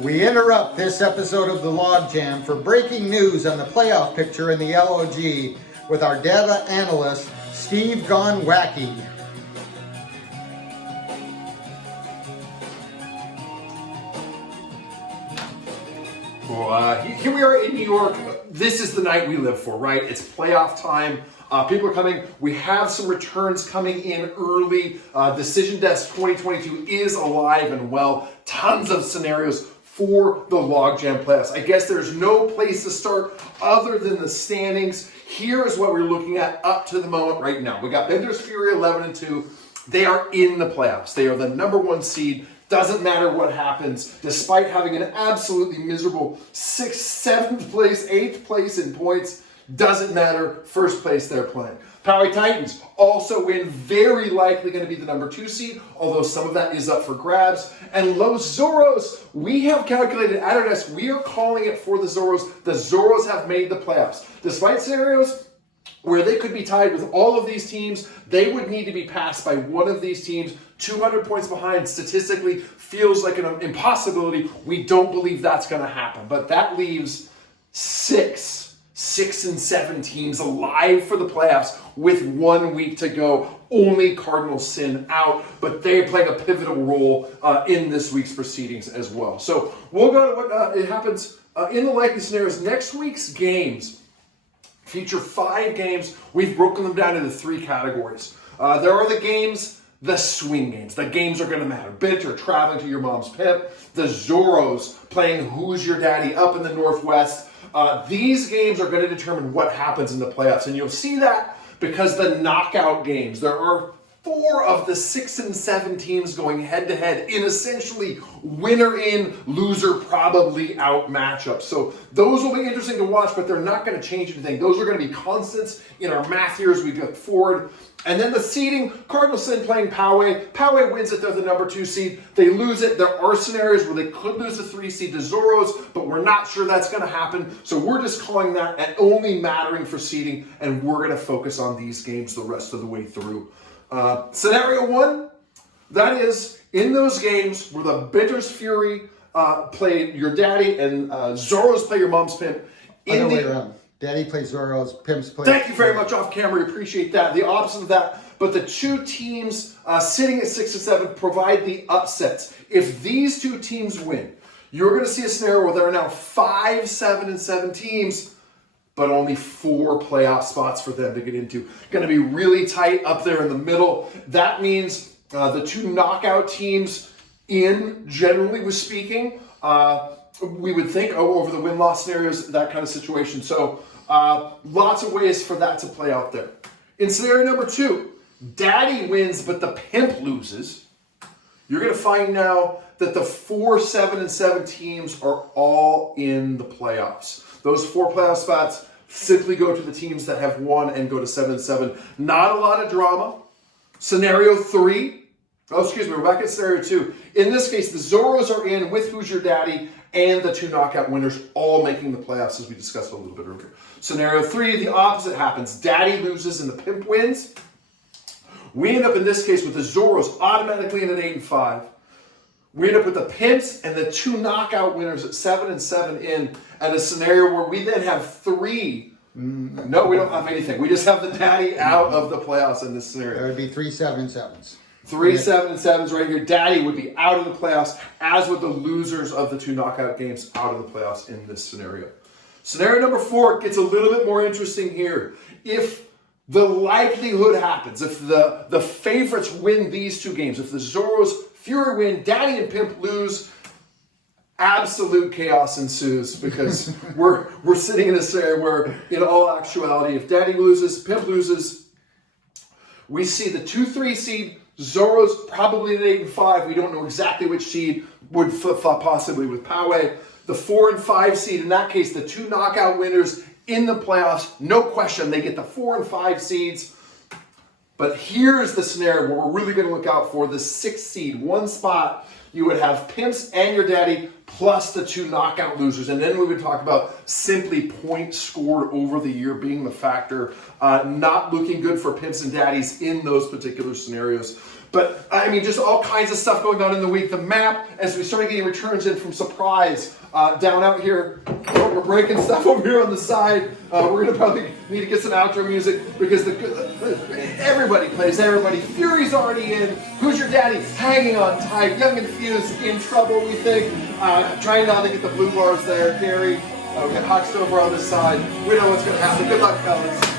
We interrupt this episode of the Logjam for breaking news on the playoff picture in the LOG with our data analyst, Steve Gonnwhacki. Well, here we are in New York. This is the night we live for, right? It's playoff time. People are coming. We have some returns coming in early. Decision Desk 2022 is alive and well. Tons of scenarios for the Logjam playoffs. I guess there's no place to start other than the standings. Here is what we're looking at up to the moment right now. We got Bender's Fury 11-2. They are in the playoffs. They are the number one seed. Doesn't matter what happens, despite having an absolutely miserable 6th, 7th place, 8th place in points. Doesn't matter. First place they're playing. Poway Titans also win, very likely going to be the number 2 seed, although some of that is up for grabs. And Los Zorros, we have calculated at our desk, we are calling it for the Zorros. The Zorros have made the playoffs. Despite scenarios where they could be tied with all of these teams, they would need to be passed by one of these teams. 200 points behind statistically feels like an impossibility. We don't believe that's going to happen. But that leaves 6 and 7 teams alive for the playoffs with 1 week to go. Only Cardinal Sin out, but they're playing a pivotal role in this week's proceedings as well. So we'll go to what it happens in the likely scenarios. Next week's games feature 5 games. We've broken them down into 3 categories. There are the games, the swing games. The games are going to matter. Binter traveling to your mom's pimp. The Zorros playing Who's Your Daddy up in the Northwest. These games are going to determine what happens in the playoffs. And you'll see that because the knockout games, there are 4 of the 6 and 7 teams going head-to-head in essentially winner in, loser probably out matchups. So those will be interesting to watch, but they're not going to change anything. Those are going to be constants in our math here as we go forward. And then the seeding, Cardinal Sin playing Poway. Poway wins it, they're the number 2 seed. They lose it. There are scenarios where they could lose the 3 seed to Zorros, but we're not sure that's going to happen. So we're just calling that and only mattering for seeding, and we're going to focus on these games the rest of the way through. Scenario 1, that is in those games where the Binter's Fury play your daddy and Zorros play your mom's pimp. Other way around. Daddy plays Zorros, Pimps play. Thank you very much off camera. We appreciate that. The opposite of that. But the 2 teams sitting at 6 and 7 provide the upsets. If these 2 teams win, you're going to see a scenario where there are now 5 7 and 7 teams, but only 4 playoff spots for them to get into. Going to be really tight up there in the middle. That means the 2 knockout teams in, generally was speaking, we would think, over the win-loss scenarios, that kind of situation. So lots of ways for that to play out there. In scenario number 2, Daddy wins, but the Pimp loses. You're going to find now that the 4 7 and 7 teams are all in the playoffs. Those 4 playoff spots simply go to the teams that have won and go to 7 and 7. Not a lot of drama. Scenario 3. We're back at scenario 2. In this case, the Zorros are in with Who's Your Daddy and the 2 knockout winners all making the playoffs, as we discussed a little bit earlier. Scenario 3, the opposite happens. Daddy loses and the Pimp wins. We end up in this case with the Zorros automatically in an 8 and 5. We end up with the Pimps and the 2 knockout winners at 7 and 7 in, and a scenario where we then have 3. No, we don't have anything. We just have the Daddy out of the playoffs in this scenario. There would be 3 7 and 7s. 3 7 and 7s right here. Daddy would be out of the playoffs, as would the losers of the 2 knockout games out of the playoffs in this scenario. Scenario number 4 gets a little bit more interesting here. If the likelihood happens, if the favorites win these 2 games, if the Zorros Fury win, Daddy and Pimp lose, absolute chaos ensues, because we're sitting in a scenario where, in all actuality, if Daddy loses, Pimp loses, we see the 2-3 seed, Zorros probably an 8 and 5. We don't know exactly which seed would flip-flop possibly with Poway. The 4 and 5 seed, in that case, the 2 knockout winners in the playoffs, no question, they get the 4 and 5 seeds. But here's the scenario where we're really going to look out for the 6th seed. One spot, you would have Pimps and your daddy plus the 2 knockout losers. And then we would talk about simply points scored over the year being the factor. Not looking good for Pimps and daddies in those particular scenarios. But, I mean, just all kinds of stuff going on in the week. The map, as we started getting returns in from Surprise, down out here, we're breaking stuff over here on the side. We're going to probably need to get some outro music because everybody plays everybody. Fury's already in. Who's your daddy? Hanging on tight. Young and Fuse in trouble, we think. Trying now to get the blue bars there. Gary, we got Hawkstover on this side. We know what's going to happen. Good luck, fellas.